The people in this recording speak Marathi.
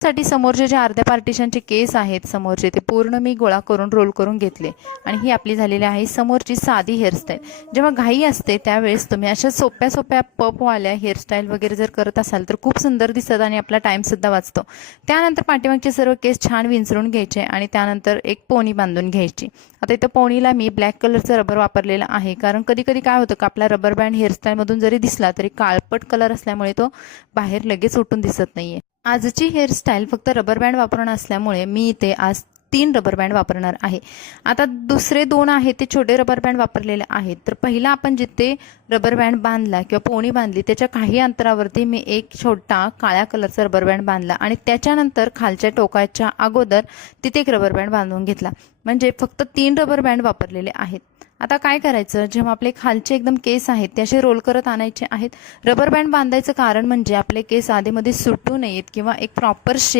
साठी समोरचे जे अर्ध्या पार्टिशनचे केस आहेत समोरचे ते पूर्ण मी गोळा करून रोल करून घेतले आणि ही आपली झालेली आहे समोरची साधी हेअरस्टाईल। जेव्हा घाई असते त्यावेळेस तुम्ही अशा सोप्या सोप्या पपवाल्या हेअरस्टाईल वगैरे जर करत असाल तर खूप सुंदर दिसतात आणि आपला टाईमसुद्धा वाचतो। त्यानंतर पाठीमागचे सर्व केस छान विंचरून घ्यायचे आणि त्यानंतर एक पोनी बांधून घ्यायची। आता इथं पोनीला मी ब्लॅक कलरचा रबर वापरलेला आहे, कारण कधी कधी काय होतं का आपला रबर बँड हेअरस्टाईलमधून जरी दिसला तरी काळपट कलर असल्यामुळे तो बाहेर लगेच उठून दिसत नाहीये। आजची हेअरस्टाईल फक्त रबर बँड वापरून असल्यामुळे मी इथे आज 3 रबर बँड वापरणार आहे। आता दुसरे 2 आहेत ते छोटे रबर बँड वापरलेले आहेत। तर पहिला आपण जिथे रबर बँड बांधला किंवा पोणी बांधली त्याच्या काही अंतरावरती मी एक छोटा काळ्या कलरचा रबर बँड बांधला आणि त्याच्यानंतर खालच्या टोकाच्या अगोदर तिथे एक रबर बँड बांधून घेतला, म्हणजे फक्त 3 रबर बँड वापरलेले आहेत। आता काय करायचं, जेव्हा आपले खालचे एकदम केस आहेत ते असे रोल करत आणायचे आहेत। रबर बँड बांधायचं कारण म्हणजे आपले केस आधीमध्ये सुटू नयेत किंवा एक प्रॉपर शेप